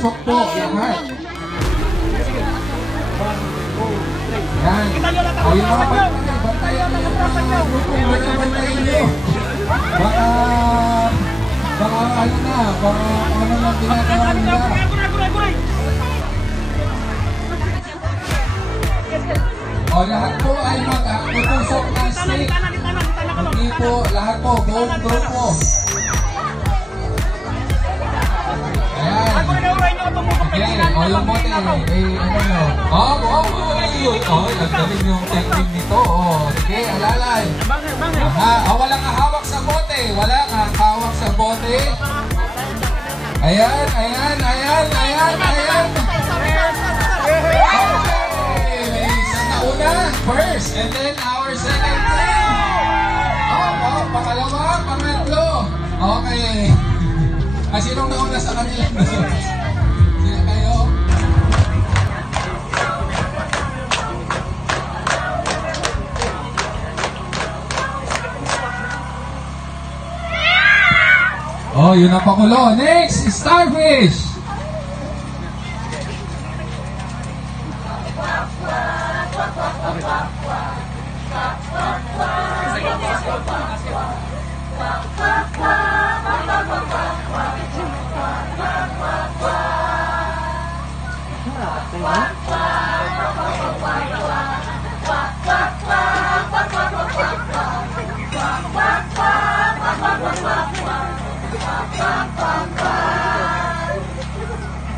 Tusok po, lahat. Yan. O yung mga bantay, bantayan na yung grupo. Bantayan nyo. Baka ano na, baka ano lang ginagawa nila. O lahat po ay mag-tutusok ng stick. Hindi po, lahat po, buong grupo. Ayan. Okay, o yung bote, ano nyo? Nagdaling yung technique nito. Sige, alalay. Walang hawak sa bote. Walang hawak sa bote. Ayan. Okay, may isa na una. First, and then our second team. Pangalawa, pangatlo. Okay. Sinong nauna sa kanila? Sila kayo? Yun ang pakulo. Next, starfish.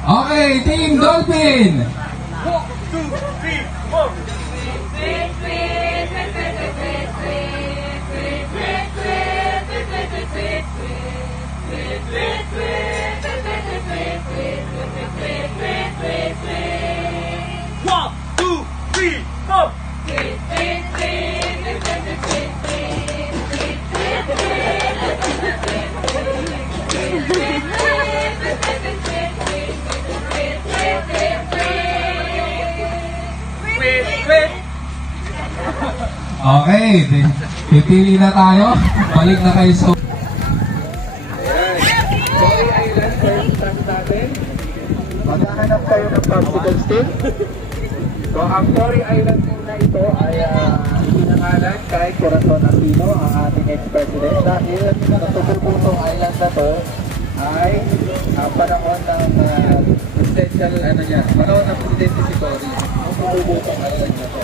Okay, Team Dolphin. 1, 2, 3, 4. Okay, pipili na tayo. Balik na kayo sa... Tory Island, first stop natin. Maghahanap kayo ng popsicle stick. So, ang Tory Island na ito ay pinangalan kay Corazon Aquino, ang ating ex-president. Dahil natutuputong island na to ay panahon ng presidential, panahon ng presidente si Tory. Ang tutuputong island na to.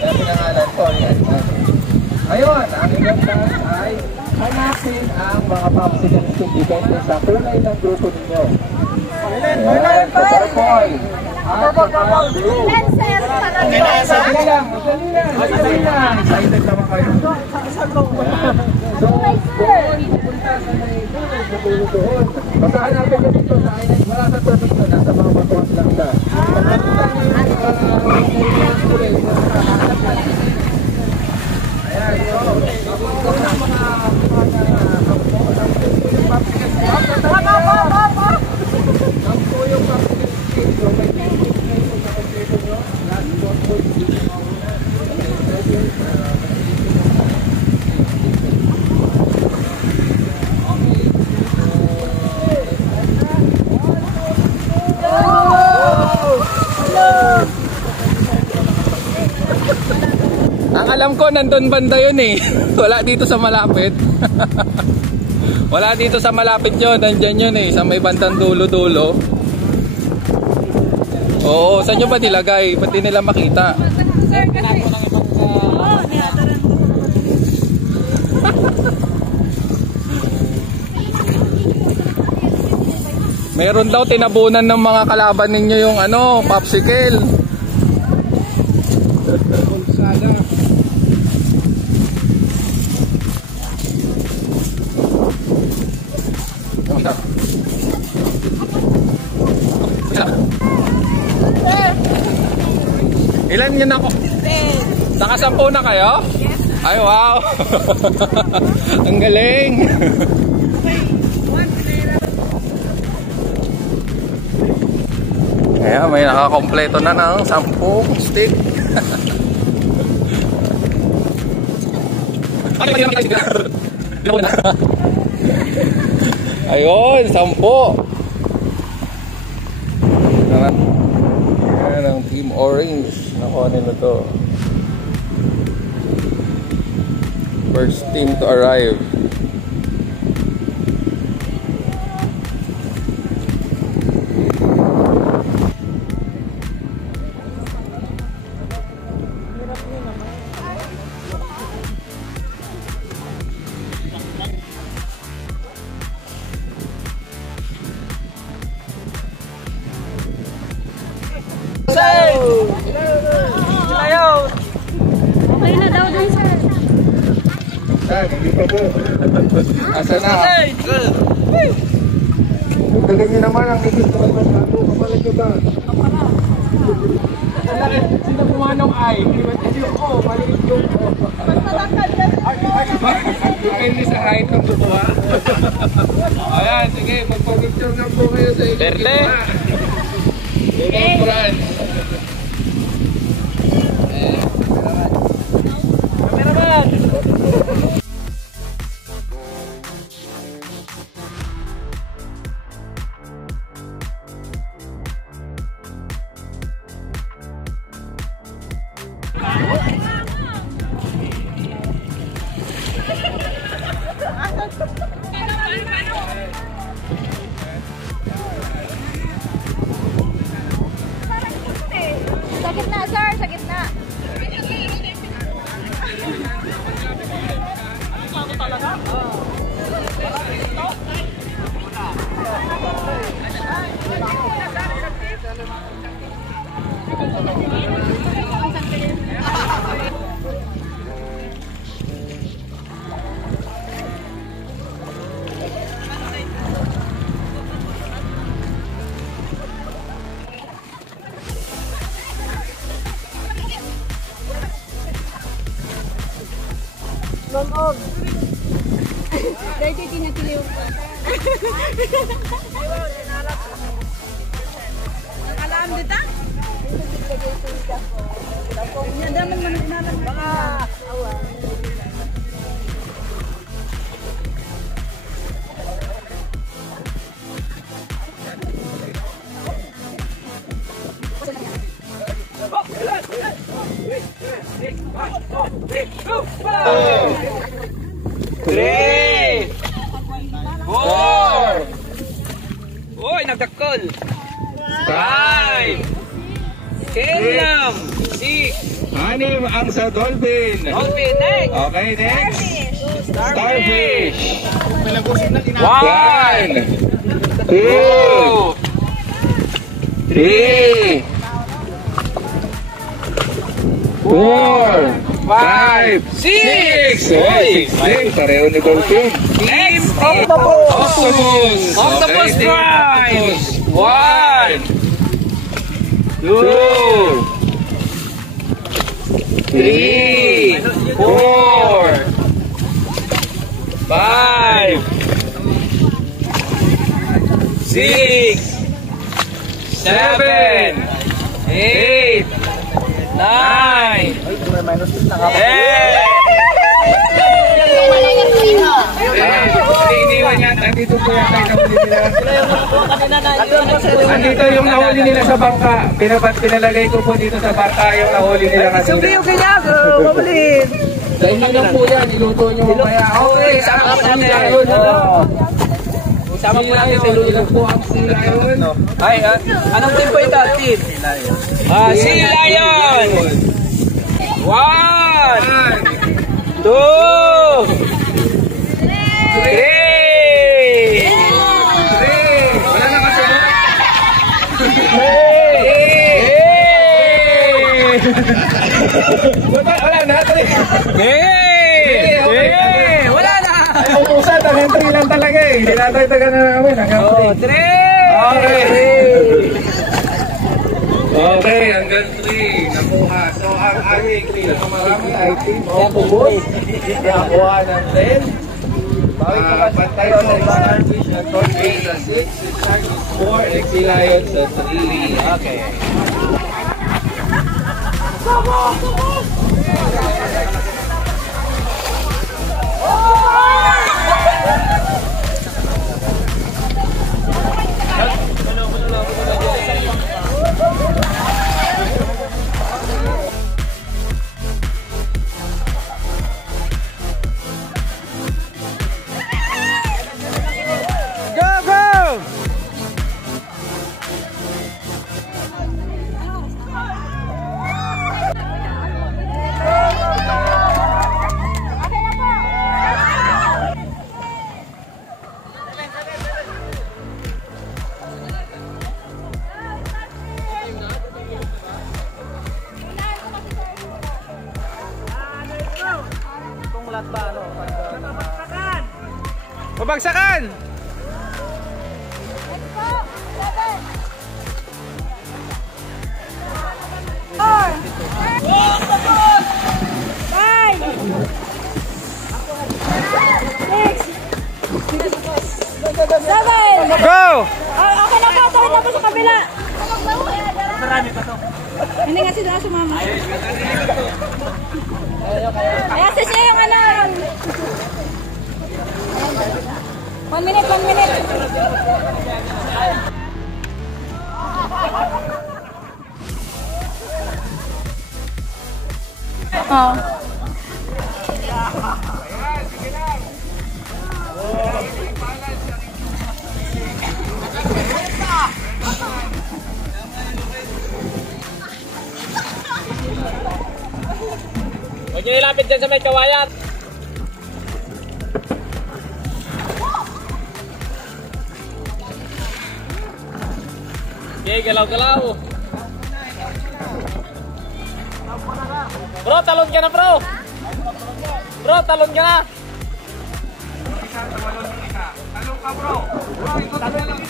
Kaya pinangalan Tory Island. Ngayon, ang inyong task ay hanapin ang mga popsicle stick depende sa kulay ng grupo ninyo. Ayan, sa purple. At sa blue. Dali lang. Excited naman kayo. So, doon pupunta sa may doon. Basahan natin yung dito sa island. Wala sa tubig yun. Nasa mga batuan lang siya. Ayan, so, ito na mga ang alam ko nandun banda yun eh. Wala dito sa malapit. Wala dito sa malapit yun. Nandyan yun eh. Sa may bandang dulo-dulo. Oo, saan nyo ba nilagay? Ba't di nila makita? Sir, kasi meron daw tinabunan ng mga kalaban ninyo yung popsicle. Ilan yun ako? 10. Nakasampu na kayo? Yes. Ay wow. Ang galing. Kaya may nakakompleto na ng 10 stick. Ayun, 10. Yan ang Team Orange. Nakuha nila to. First team to arrive. Okay na daw dun, sir. Hindi pa po. Asa na? Galing niyo naman ang ikis ko naman. Kapalag nyo ba? Sino pumanong ay? Yung O, maliit yung O. Depende sa height ng tutuwa. Ayan, sige, magpapicture na po kayo sa ikis. Berde! Front. Cameraman! Sa gitna, sir. Sa gitna. Lomog. Dahil tinatiliw ko. Alam dito? Yan naman managnalang baka awa. Three! Four! Uy, nagdakol! Five! Kingdom! Six! Anim ang sa dolphin. Dolphin, next! Okay, next. Starfish. One! 2, 3, 4, 5, 6. Uy, 6. Pareho ni dolphin. Next! Octopus! Octopus Prime! One! 2, 3, 4, 5 6 7 8 9 Iniwan yan. Andito po yan tayo nahuli nila. Andito yung nahuli nila sa bangka. Pinalagay ko po dito sa bangka yung nahuli nila kanina. Sabi yung kanya, mabalin. Sa inyo lang po yan. Niluto nyo mamaya. Okay, sama po namin yun. Sama po namin sa ilang po ang sila yun. Ay, anong team po ito? Team? Sea Lion! 1 2 3 Wala na kasunod. Wala na. Wala na! Ay, umusan. Hanggang 3 lang talaga eh. Hindi natin taga na namin. Hanggang 3. 3. Okay, hanggang 3. Nakuha. So, ang aming pinakamarami ay Team Octopus. Nakakuha ng 10. Pantay sa Starfish at Dolphin sa 6. Si Shark is 4. And Sea Lion sa 3. Okay. Pabagsakan! Go! Okay na po, tawid na po sa kabila. Marami pa to. Hindi nga sila sumama. Ay, assess niya yung ano. 1 minute, 1 minute. Oh. Huwag niyo nilapit dyan sa may kawayan. Okay, galaw-galaw. Bro, talon ka na, bro. Bro, talon ka na. Talong ka, bro. Bro, ikot na lang.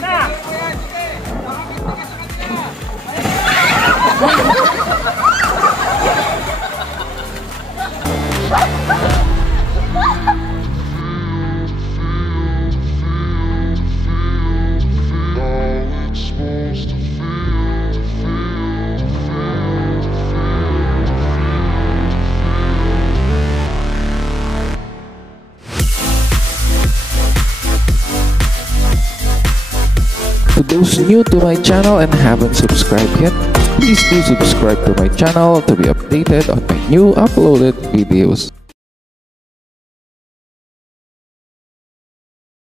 To those new to my channel and haven't subscribed yet, please do subscribe to my channel to be updated on my new uploaded videos.